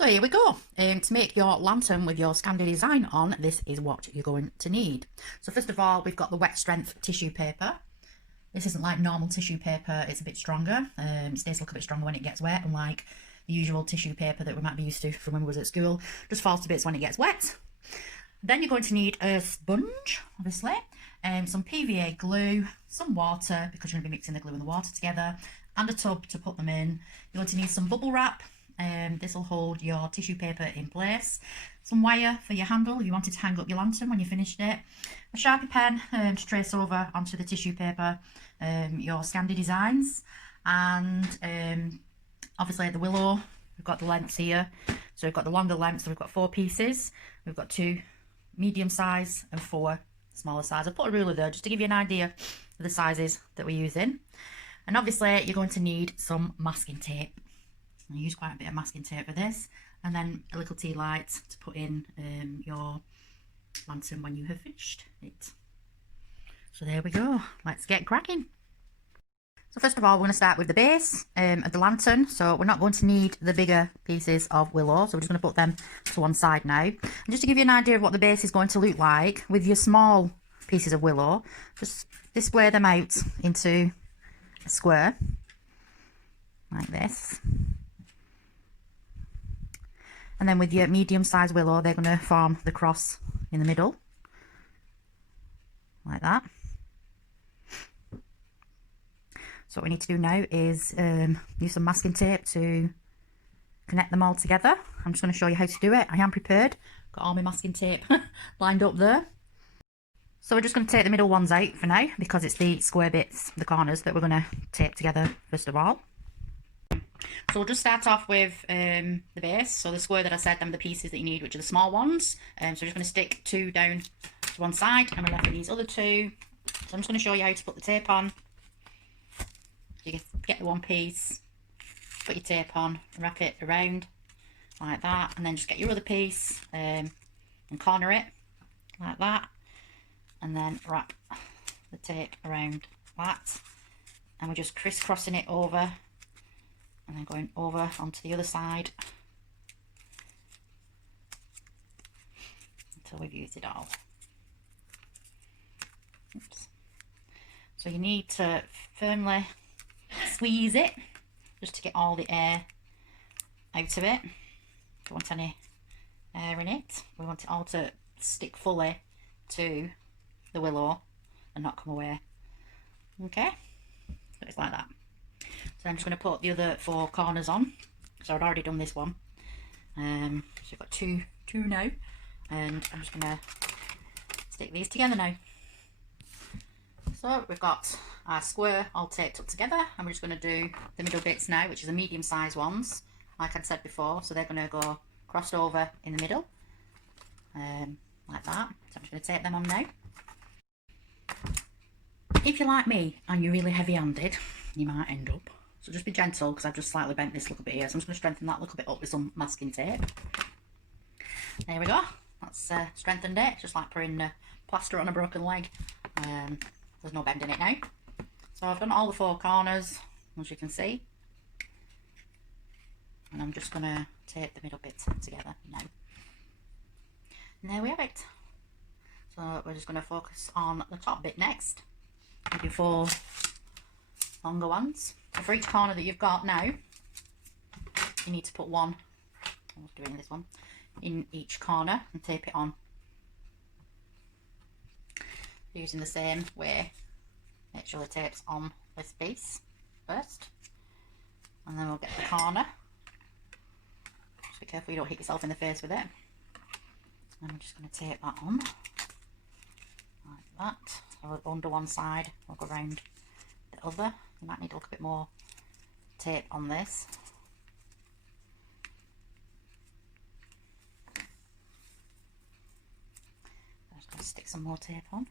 So here we go. To make your lantern with your Scandi design on, this is what you're going to need. So first of all, we've got the wet strength tissue paper. This isn't like normal tissue paper, it's a bit stronger. It stays a little bit stronger when it gets wet, unlike the usual tissue paper that we might be used to from when we was at school. Just falls to bits when it gets wet. Then you're going to need a sponge, obviously, some PVA glue, some water, because you're going to be mixing the glue and the water together, and a tub to put them in. You're going to need some bubble wrap. This will hold your tissue paper in place. Some wire for your handle if you wanted to hang up your lantern when you finished it. A Sharpie pen to trace over onto the tissue paper your Scandi designs. And obviously the willow, we've got the lengths here. So we've got the longer lengths, so we've got 4 pieces. We've got 2 medium size and 4 smaller size. I've put a ruler there just to give you an idea of the sizes that we're using. And obviously you're going to need some masking tape. I use quite a bit of masking tape for this, and then a little tea light to put in your lantern when you have finished it. So there we go, let's get cracking. So first of all, we're going to start with the base of the lantern. So we're not going to need the bigger pieces of willow, so we're just going to put them to one side now. And just to give you an idea of what the base is going to look like, with your small pieces of willow, just display them out into a square, like this. And then with your medium-sized willow, they're going to form the cross in the middle, like that. So what we need to do now is use some masking tape to connect them all together. I'm just going to show you how to do it. I am prepared. Got all my masking tape lined up there. So we're just going to take the middle ones out for now, because it's the square bits, the corners, that we're going to tape together first of all. So we'll just start off with the base. So the square that I said, them are the pieces that you need, which are the small ones. So we're just going to stick 2 down to one side, and we're left with these other 2. So I'm just going to show you how to put the tape on. You get the one piece, put your tape on, wrap it around like that, and then just get your other piece and corner it like that, and then wrap the tape around that, and we're just crisscrossing it over, and then going over onto the other side until we've used it all. Oops. So you need to firmly squeeze it just to get all the air out of it. Don't want any air in it. We want it all to stick fully to the willow and not come away. Okay, so it's like that. So I'm just going to put the other 4 corners on. So I've already done this one. So I've got two now, and I'm just going to stick these together now. So we've got our square all taped up together, and we're just going to do the middle bits now, which are the medium sized ones, like I'd said before. So they're going to go crossed over in the middle, like that. So I'm just going to tape them on now. If you're like me and you're really heavy handed, you might end up. So just be gentle, because I've just slightly bent this little bit here. So I'm just going to strengthen that little bit up with some masking tape. There we go. That's strengthened it. It's just like putting plaster on a broken leg. There's no bend in it now. So I've done all the 4 corners, as you can see. And I'm just going to tape the middle bits together now. And there we have it. So we're just going to focus on the top bit next. We do 4 longer ones. So for each corner that you've got now, you need to put one, I was doing this one, in each corner and tape it on. Using the same way, make sure the tape's on this piece first, and then we'll get the corner. Just be careful you don't hit yourself in the face with it. And I'm just going to tape that on like that. So we'll go under one side, we'll go around the other. You might need a little bit more tape on this. I'm just going to stick some more tape on,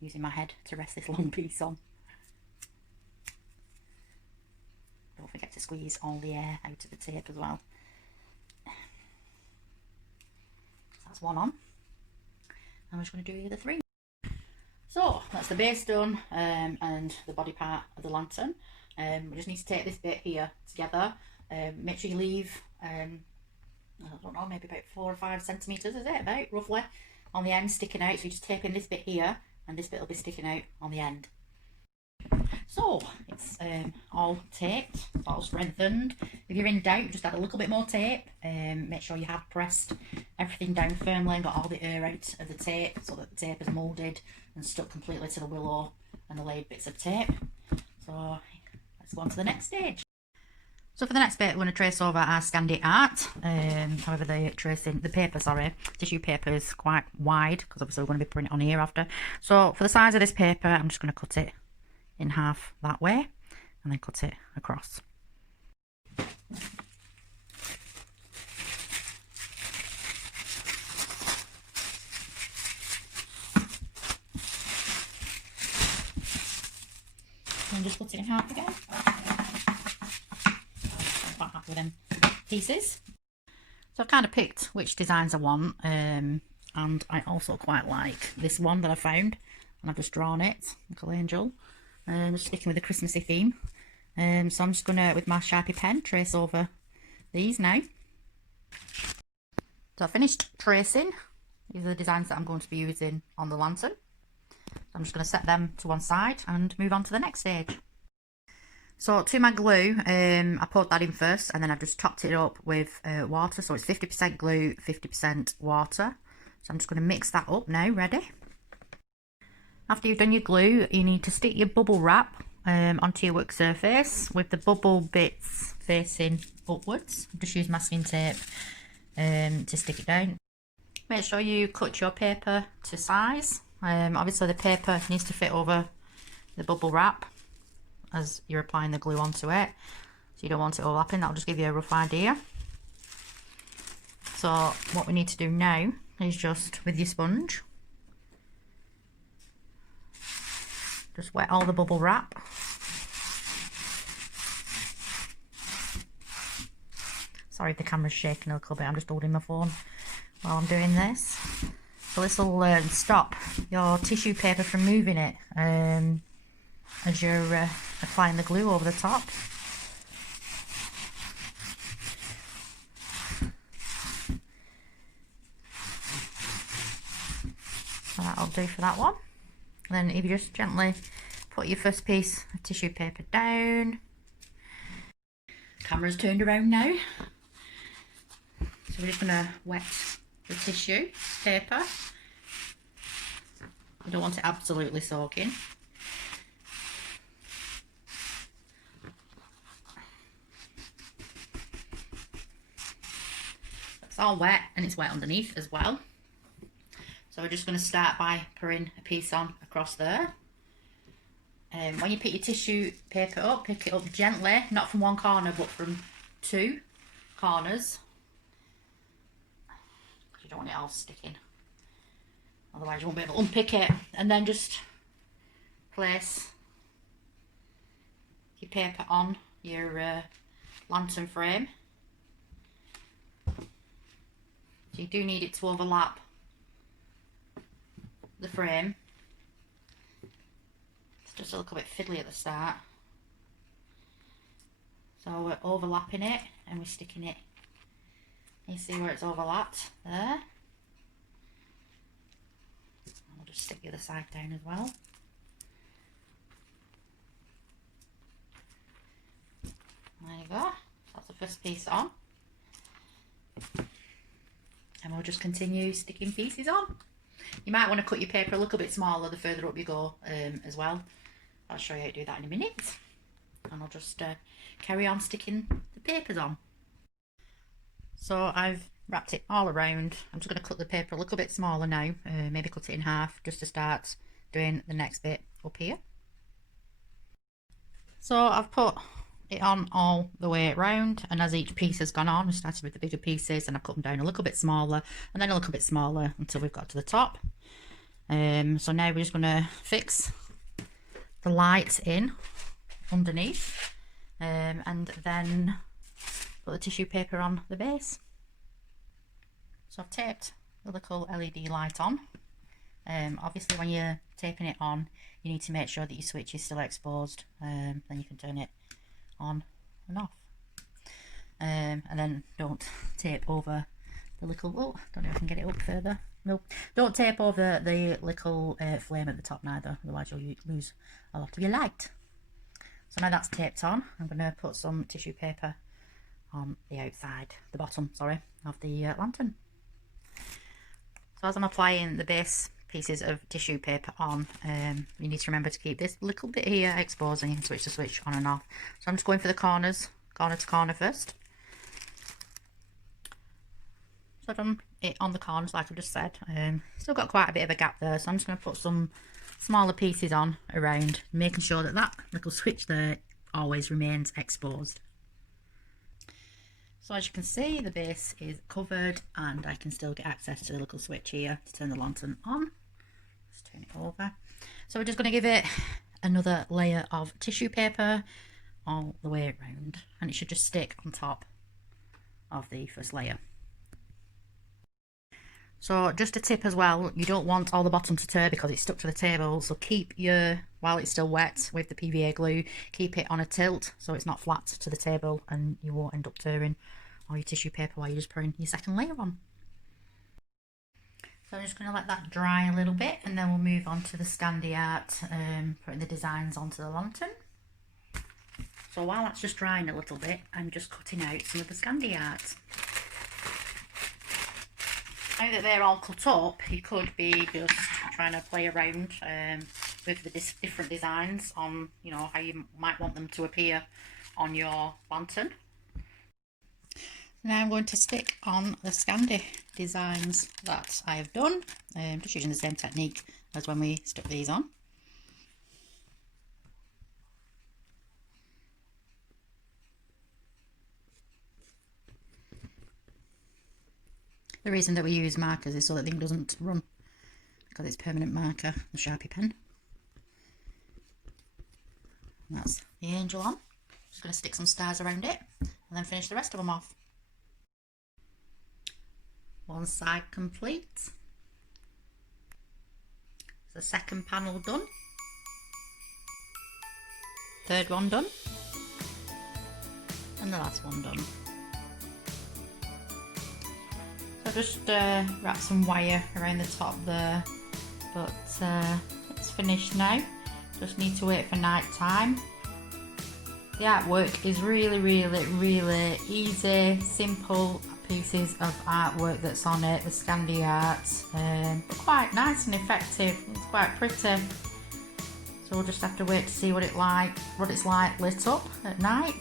using my head to rest this long piece on. Don't forget to squeeze all the air out of the tape as well. So that's one on. I'm just going to do the other 3. So that's the base done, and the body part of the lantern. We just need to take this bit here together Make sure you leave, I don't know, maybe about 4 or 5 centimetres, is it, about, roughly, on the end sticking out. So you just tape in this bit here, and this bit will be sticking out on the end. So it's all taped, all strengthened. If you're in doubt, just add a little bit more tape. Make sure you have pressed everything down firmly and got all the air out of the tape, so that the tape is moulded and stuck completely to the willow and the laid bits of tape. So let's go on to the next stage. So for the next bit, we're going to trace over our Scandi art. However, the paper, tissue paper is quite wide, because obviously we're going to be putting it on here after. So for the size of this paper, I'm just going to cut it in half that way and then cut it across. And just cut it in half again. I'm quite happy with them pieces. So I've kind of picked which designs I want, and I also quite like this one that I found, and I've just drawn it, little angel. Just sticking with the Christmassy theme. So I'm just going to, with my Sharpie pen, trace over these now. So I've finished tracing. These are the designs that I'm going to be using on the lantern. So I'm just going to set them to one side and move on to the next stage. So to my glue, I poured that in first, and then I've just topped it up with water. So it's 50% glue, 50% water. So I'm just going to mix that up now, ready. After you've done your glue, you need to stick your bubble wrap onto your work surface with the bubble bits facing upwards. Just use masking tape to stick it down. Make sure you cut your paper to size. Obviously the paper needs to fit over the bubble wrap as you're applying the glue onto it. So you don't want it overlapping, that'll just give you a rough idea. So what we need to do now is just, with your sponge, just wet all the bubble wrap. Sorry if the camera's shaking a little bit, I'm just holding my phone while I'm doing this. So this will stop your tissue paper from moving it as you're applying the glue over the top. So that'll do for that one. Then if you just gently put your first piece of tissue paper down. Camera's turned around now. So we're just going to wet the tissue paper. We don't want it absolutely soaking. It's all wet, and it's wet underneath as well. So we're just going to start by pouring a piece on across there. When you pick your tissue paper up, pick it up gently, not from one corner but from 2 corners. Because you don't want it all sticking. Otherwise you won't be able to unpick it. And then just place your paper on your lantern frame. So you do need it to overlap the frame. It's just a little bit fiddly at the start. So we're overlapping it and we're sticking it. You see where it's overlapped there. I'll just stick the other side down as well. There you go. So that's the first piece on. And we'll just continue sticking pieces on. You might want to cut your paper a little bit smaller the further up you go as well. I'll show you how to do that in a minute. And I'll just carry on sticking the papers on. So I've wrapped it all around. I'm just going to cut the paper a little bit smaller now. Maybe cut it in half just to start doing the next bit up here. So I've put it on all the way around, and as each piece has gone on, we started with the bigger pieces and I've cut them down a little bit smaller and then a little bit smaller until we've got to the top. So now we're just going to fix the light in underneath and then put the tissue paper on the base. So I've taped the little LED light on. Obviously when you're taping it on, you need to make sure that your switch is still exposed, then you can turn it on and off. and then don't tape over the little, oh, don't know if I can get it up further. No, don't tape over the little flame at the top neither, otherwise you'll lose a lot of your light. So now that's taped on, I'm going to put some tissue paper on the outside, the bottom, sorry, of the lantern. So as I'm applying the base pieces of tissue paper on, you need to remember to keep this little bit here exposed, and you can switch the switch on and off. So I'm just going for the corners, corner to corner first. So I've done it on the corners like I've just said. Still got quite a bit of a gap there, so I'm just going to put some smaller pieces on around, making sure that that little switch there always remains exposed. So as you can see, the base is covered and I can still get access to the little switch here to turn the lantern on. Just turn it over. So we're just going to give it another layer of tissue paper all the way around, and it should just stick on top of the first layer. So just a tip as well, you don't want all the bottom to tear because it's stuck to the table, so keep your, while it's still wet with the PVA glue, keep it on a tilt so it's not flat to the table and you won't end up tearing all your tissue paper while you're just putting your second layer on. So I'm just going to let that dry a little bit and then we'll move on to the Scandi art, putting the designs onto the lantern. So while that's just drying a little bit, I'm just cutting out some of the Scandi art. Now that they're all cut up, you could be just trying to play around with the different designs on, you know, how you might want them to appear on your lantern. Now I'm going to stick on the Scandi designs that I have done, just using the same technique as when we stuck these on. The reason that we use markers is so that the ink doesn't run, because it's permanent marker, the Sharpie pen. And that's the angel on. Just going to stick some stars around it and then finish the rest of them off. One side complete. The second panel done. Third one done. And the last one done. So just wrap some wire around the top there, but it's finished now. Just need to wait for night time. The artwork is really easy, simple pieces of artwork that's on it, the Scandi art, but quite nice and effective. It's quite pretty. So we'll just have to wait to see what it's like lit up at night.